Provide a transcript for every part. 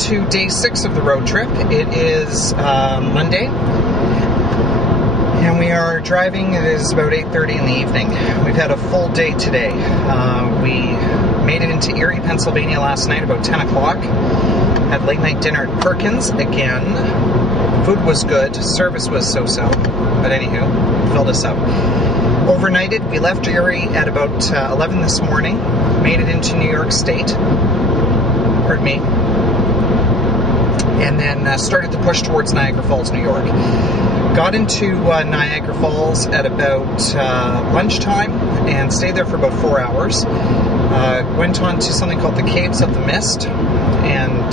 to day 6 of the road trip. It is Monday, and we are driving. It is about 8:30 in the evening. We've had a full day today. We made it into Erie, Pennsylvania last night about 10 o'clock. Had late night dinner at Perkins again. Food was good, service was so-so, but anywho, filled us up. Overnighted, we left Erie at about 11 this morning, made it into New York State, pardon me, and then started to push towards Niagara Falls, New York. Got into Niagara Falls at about lunchtime and stayed there for about 4 hours. Went on to something called the Caves of the Mist, and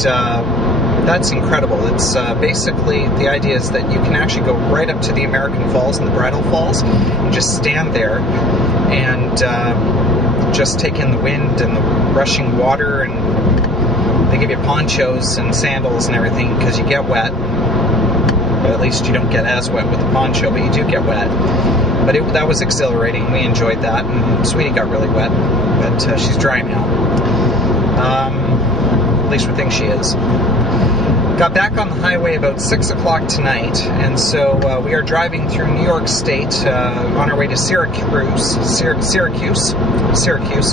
that's incredible. It's basically, the idea is that you can actually go right up to the American Falls and the Bridal Falls and just stand there and just take in the wind and the rushing water, and they give you ponchos and sandals and everything because you get wet. But at least you don't get as wet with the poncho, but you do get wet. But that was exhilarating. We enjoyed that, and Sweetie got really wet, but she's dry now. At least we think she is. Got back on the highway about 6 o'clock tonight, and so we are driving through New York State on our way to Syracuse,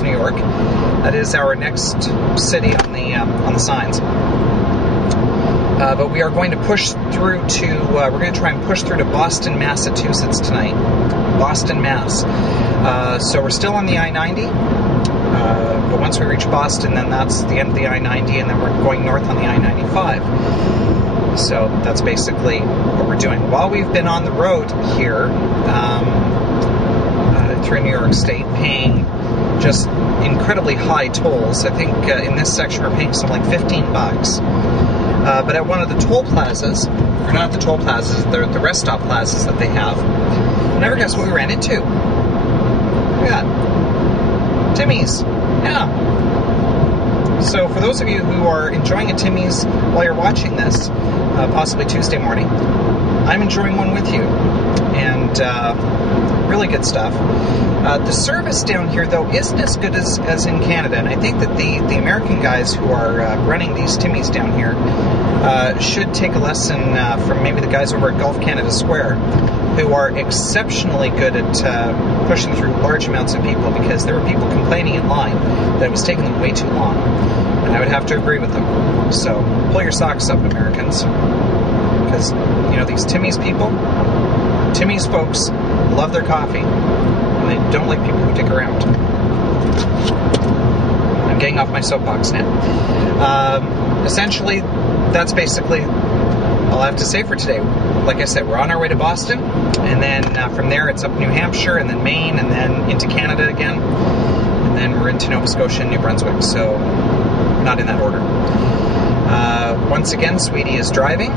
New York. That is our next city on the signs. But we are going to push through to, we're going to try and push through to Boston, Massachusetts tonight. Boston, Mass. So we're still on the I-90. But once we reach Boston, then that's the end of the I-90, and then we're going north on the I-95. So that's basically what we're doing. While we've been on the road here through New York State, paying just incredibly high tolls. I think in this section we're paying something like 15 bucks. But at one of the toll plazas, or not the toll plazas, the rest stop plazas that they have, you'll never guess what we ran into. Look at that. Timmy's. Yeah. So for those of you who are enjoying a Timmy's while you're watching this, possibly Tuesday morning, I'm enjoying one with you. And really good stuff. The service down here, though, isn't as good as in Canada, and I think that the American guys who are running these Timmy's down here should take a lesson from maybe the guys over at Gulf Canada Square, who are exceptionally good at pushing through large amounts of people, because there were people complaining in line that it was taking them way too long, and I would have to agree with them. So pull your socks up, Americans, because, you know, these Timmy's people, Timmy's folks love their coffee, and they don't like people who dick around. I'm getting off my soapbox now. Essentially, that's basically all I have to say for today. Like I said, we're on our way to Boston, and then from there it's up New Hampshire, and then Maine, and then into Canada again, and then we're into Nova Scotia and New Brunswick, so not in that order. Once again, Sweetie is driving.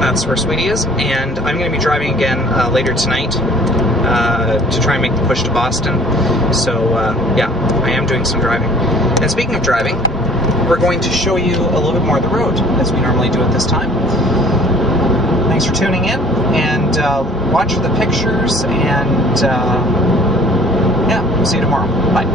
That's where Sweetie is, and I'm going to be driving again later tonight to try and make the push to Boston. So yeah, I am doing some driving. And speaking of driving, we're going to show you a little bit more of the road, as we normally do at this time. Thanks for tuning in, and watch for the pictures, and yeah, we'll see you tomorrow. Bye.